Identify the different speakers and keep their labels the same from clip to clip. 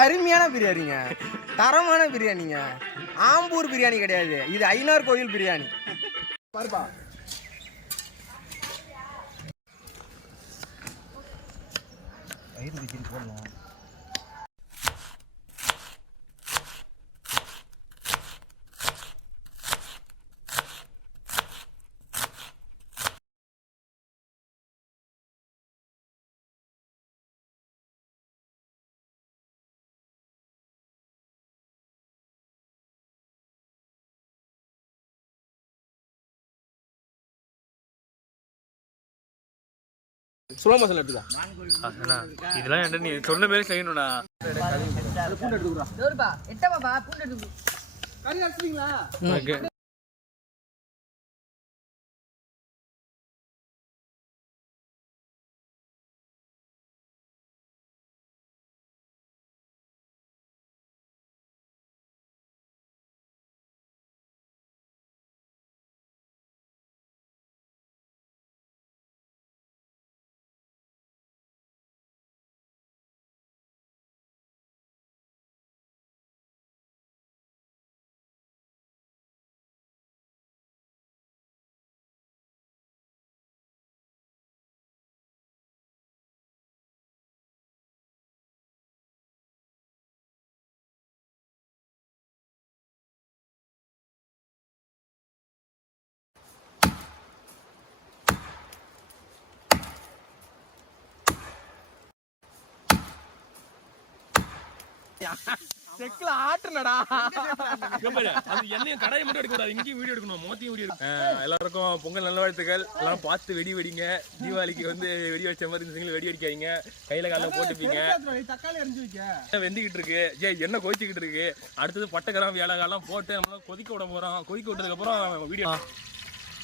Speaker 1: அருமையான பிரியாணிங்க. தரமான பிரியாணிங்க. ஆம்பூர் பிரியாணி கிடையாது. இது ஐநார் கோயில் பிரியாணி. பாருப்பா. சுலோ மசாலா எடுத்துக்கோ.
Speaker 2: இதெல்லாம் என்கிட்ட நீ சொன்ன மாதிரி செய்யணும்ண்ணா.
Speaker 1: பூண்டு எடுத்துக்கிறா
Speaker 3: தோறுபா எட்டப்பாப்பா பூண்டு எடுத்து
Speaker 1: கறி அடிச்சிட்டீங்களா
Speaker 2: ஓகே
Speaker 1: செக்கில் ஆட்டுனடா.
Speaker 2: அது எண்ணெயும் கடையை மட்டும் எடுக்கக்கூடாது. இங்கேயும் வீடியோ எடுக்கணும் மொத்தையும் வீடியோ எடுக்கணும். எல்லாருக்கும் பொங்கல் நல்வாழ்த்துக்கள். எல்லாம் பார்த்து வெடி வெடிங்க. தீபாவளிக்கு வந்து வெடி வச்ச மாதிரி இந்த வெடி வெடிக்காதீங்க கையில காலில் போட்டுப்பீங்க.
Speaker 1: தக்காளி அரிஞ்சு வைக்க.
Speaker 2: வெந்திக்கிட்டு இருக்கு? ஜே எண்ணெய் கொதிச்சுக்கிட்டு இருக்கு? அடுத்தது பட்டைக்கரம் ஏலகாலம் போட்டு நம்மளாம் கொதிக்க விட போறோம். கொதிக்க விட்டதுக்கு அப்புறம் வீடியோ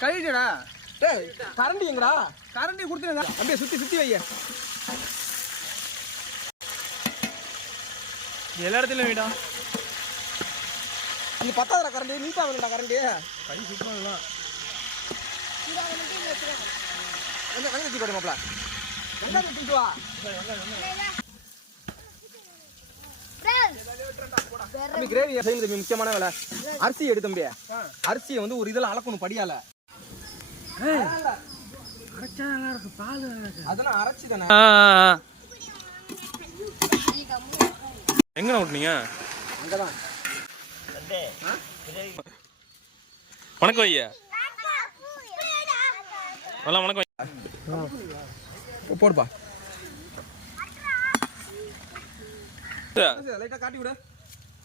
Speaker 1: கழிடா டேய் கரண்டி எங்கடா? கரண்டி கொடுத்துருங்க. அப்படியே சுத்தி சுத்தி வைய
Speaker 2: எல்லா இடத்துலயும் வீடா?
Speaker 1: இது பத்தாதடா கரண்டி நீட்டா வேணும்டா கரண்டி
Speaker 2: கை சுத்தம்
Speaker 1: எங்க எங்க வச்சு போடு மாப்ள எங்க வச்சுட்டு வா? தம்பி கிரேவி செய்யுது தம்பி முக்கியமான வேலை. அரிசி எடு தம்பி. அரிசியை வந்து ஒரு இதில் அளக்கணும் படியால. அதெல்லாம் அரைச்சி தானே
Speaker 2: எங்க
Speaker 1: அங்கதான்.
Speaker 2: வணக்கம் ஐயா. வரலாம் வணக்கம். ஐயா
Speaker 1: போடுப்பா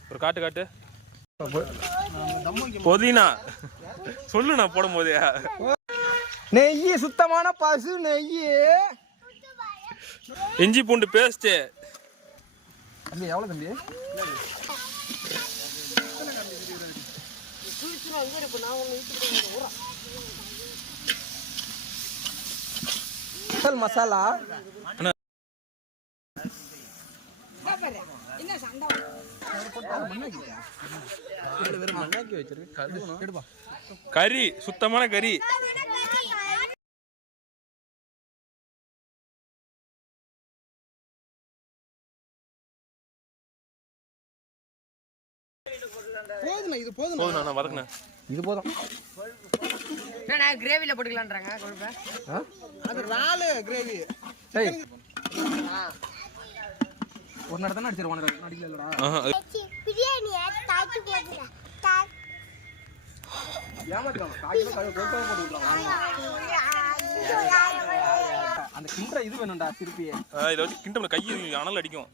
Speaker 2: ஒரு காட்டு காட்டு. புதினா. சொல்லு நான் போடும்போது.
Speaker 1: நெய் சுத்தமான பசு நெய்
Speaker 2: இஞ்சி பூண்டு பேஸ்ட்
Speaker 1: தம்பி எவ்வளோ தம்பி? மசால்?
Speaker 2: கறி சுத்தமான கறி.
Speaker 1: இது போதும்
Speaker 2: போதும் நான் வதக்குனேன்
Speaker 1: இது போதும்.
Speaker 3: என்னண்ணா கிரேவில போட்டுக்கலான்றாங்க கொழுப்ப?
Speaker 1: அது ராலு கிரேவி சரி ஒரு நேரம் தானே அடிச்சிரு ஒன்றரை அடிக்கல இல்லடா.
Speaker 2: ஆஹா, அது-
Speaker 4: பிரியாணியை தாக்கி போட்டுடா தா-
Speaker 1: ஏமாத்திடுவாங்க காய்ச்சல் கழுவு கொழுப்பாக போட்டு அந்த கிண்டுற இது வேணும்டா திருப்பி
Speaker 2: இதை வச்சு கிண்ட கை அனல் அடிக்கும்.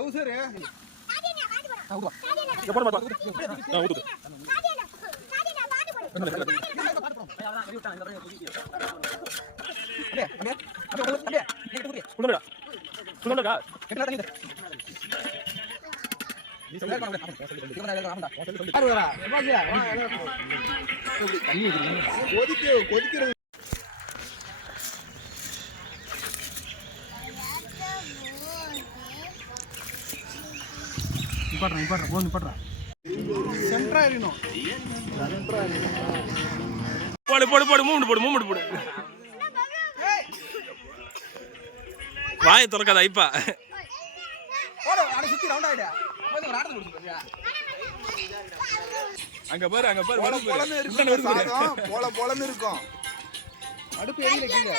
Speaker 1: டவுசரு
Speaker 2: இங்க போடு, போடு, போடு. ஆ, ஊத்து.
Speaker 1: அப்படியே அப்படியே அப்படியே அப்படியே நீ குடி
Speaker 2: சுடுடா. சுடுடா.
Speaker 1: எட்டா தண்ணி கொதிக்க கொதிக்கிறது நிப்பாட்றேன் நிப்பாட்றேன் போது நிப்பாட்றேன் சென்ட்ரா எறியணும்.
Speaker 2: போடு போடு போடு மூமெண்ட் போடு மூமெண்ட் போடு. வாயை திறக்காத ஐப்பா.
Speaker 1: போட அட சுத்தி ரவுண்ட் ஆயிடு. போய் ஒரு ஆட்டத்தை கொடுத்துருங்க
Speaker 2: அங்க பாரு அங்க பாரு
Speaker 5: போல போலன்னு. இருக்கும் போல போலன்னு இருக்கும்.
Speaker 1: அடுப்பு எரியல கீழே.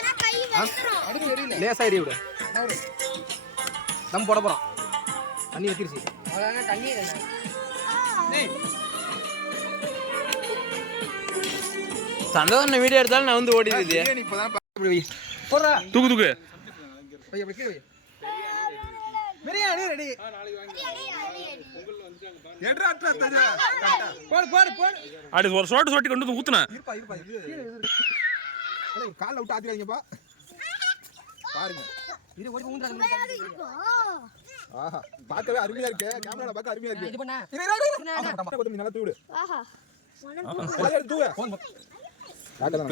Speaker 1: அடுப்பு எரியல. லேசா எரிய விடு. தம் போட போறோம். தண்ணி வச்சிருச்சு
Speaker 3: அவ்வளோதான் தண்ணி
Speaker 6: சந்தோஷம் வீடியோ எடுத்தாலும் நான் வந்து ஓடிடுது
Speaker 1: போடுறா.
Speaker 2: தூக்கு தூக்கு.
Speaker 1: பிரியாணி ரெடி.
Speaker 5: எட்ரா அட்ரா தஜா
Speaker 1: போடு போடு போடு.
Speaker 2: அப்படி ஒரு சோட்டு சொட்டி கொண்டு வந்து ஊத்துனேன்.
Speaker 5: கால்ல விட்டு ஆத்திராதீங்கப்பா பாருங்க.
Speaker 1: இது ஊந்துறாங்க
Speaker 5: ஆஹா பார்க்கவே அருமையா இருக்கு கேமரால பார்க்க அருமையா இருக்கு
Speaker 3: இது பண்ணா
Speaker 5: கொத்தமல்லி நல்லா தூடு
Speaker 4: ஆஹா
Speaker 5: நல்லா எடுத்து தூவு பார்க்கலாம்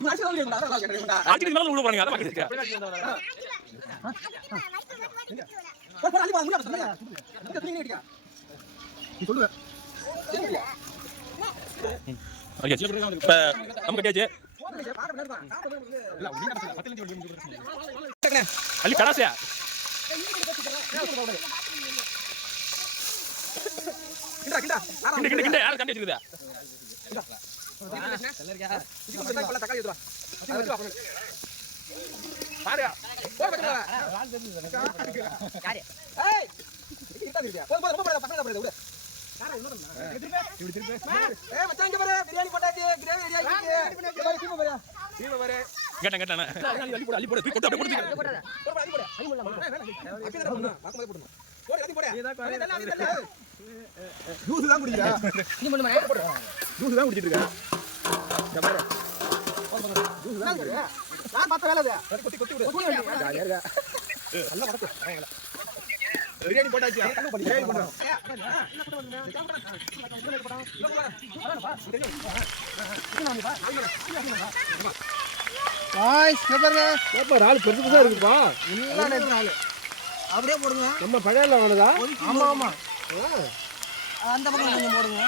Speaker 2: பெருசு கடன் பிடிக்குது என்ன தெரியல
Speaker 1: இதோ கிண்டா இதோ இதோ பிரியாணி இதோ போட முடியுங்க போட முடியுங்க
Speaker 2: டப்பராடு டப்பராடு அப்படியே தூக்கி.
Speaker 1: நெருப்பு அள்ளி
Speaker 2: போடு அள்ளி போடு
Speaker 5: ஜூஸ் தான் குடிக்கிறா ஜூஸ் தான் குடிச்சிட்டு இருக்கா இந்த பாரு. ஜாலியா இருக்கா? பிரியாணி போட்டாச்சு பிரியாணி போட்டோம்
Speaker 1: பாருங்க
Speaker 5: ஆள் பெருசு பெருசா இருக்குப்பா.
Speaker 1: எல்லாம் நாள் அப்படியே போடுங்க.
Speaker 5: நம்ம பழைய வானதா
Speaker 1: ஆமா ஆமா. அந்த பக்கம் கொஞ்சம் போடுங்க.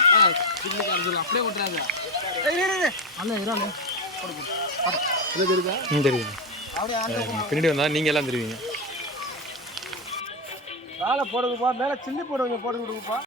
Speaker 3: அப்படியே விட்டுறாங்க
Speaker 6: தெரியும் பின்னாடி வந்தா நீங்க எல்லாம் தெரிவிங்க.
Speaker 1: காலை போடுங்கப்பா மேல சில்லி போடுங்க போட்டு விடுங்கப்பா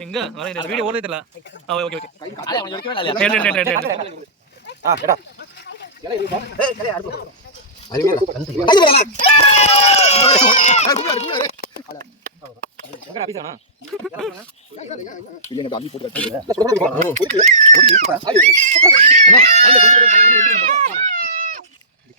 Speaker 6: எங்க வரேன் வீடியோ ஓடுதே தெரியல ஓகே ஓகே டேய்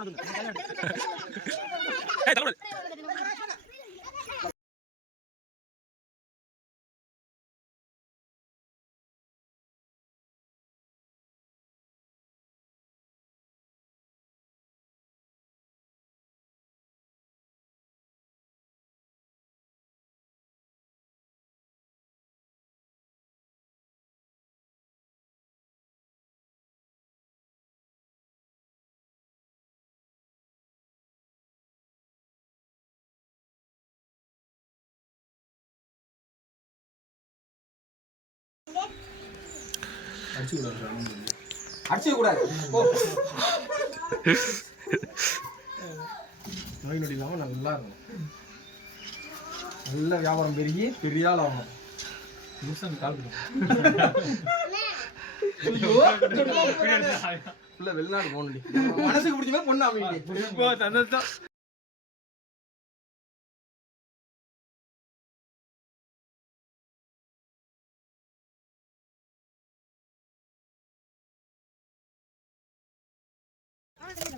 Speaker 2: பண்ணு
Speaker 1: அடிச்சு கூடாது. நோய் நொடி இல்லாமல் நல்லா இருக்கும் நல்ல வியாபாரம் பெருகி பெரிய ஆள் ஆகணும். நிமிஷம் கால் வெளிநாடு போகணுடி மனசுக்கு பிடிச்ச மாதிரி பொண்ணு அமைங்க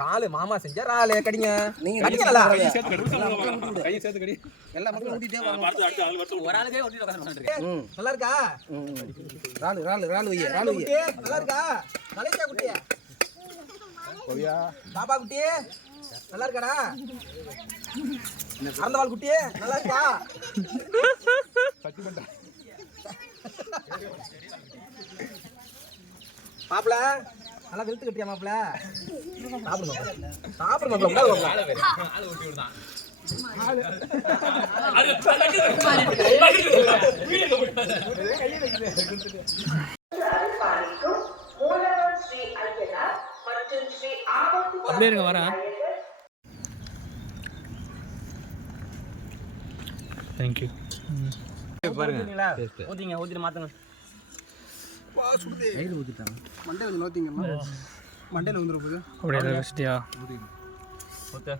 Speaker 1: ராலை மாமா செஞ்ச ராலு கடிங்க. நீங்க கடிங்க நல்லா. எல்லா மக்களும் ஊட்டிட்டே வாங்க.
Speaker 3: ஒரு ஆளுக்கே
Speaker 1: நல்லா இருக்கா? ராலு ராலு ராலு வைய ராலு வைய. நல்லா இருக்கா? மலேசியா குட்டி. பாப்பா குட்டி நல்லா இருக்காடா? அறந்தவாள் குட்டி நல்லா இருக்கா? மாப்பிள நல்லா வெளுத்து கட்டியா மாப்பிள சாப்பிடுங்க சாப்பிடுங்க
Speaker 6: அப்படியே இருங்க வரேன். தேங்க்யூ
Speaker 3: ஊத்திங்க ஊத்திட்டு மாத்துங்க.
Speaker 5: மண்டே கொஞ்சம் நோத்திங்கம்மா. மண்டையில் வந்துடும் போது.
Speaker 6: அப்படியே வச்சிட்டியா?
Speaker 3: ஊத்து.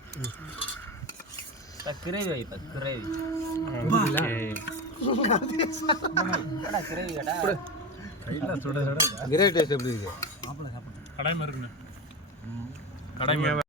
Speaker 3: கிரேவி வைப்பா கிரேவி. கிரேவி கேட்டா
Speaker 6: கடாய் இருக்குண்ணே. கடாய்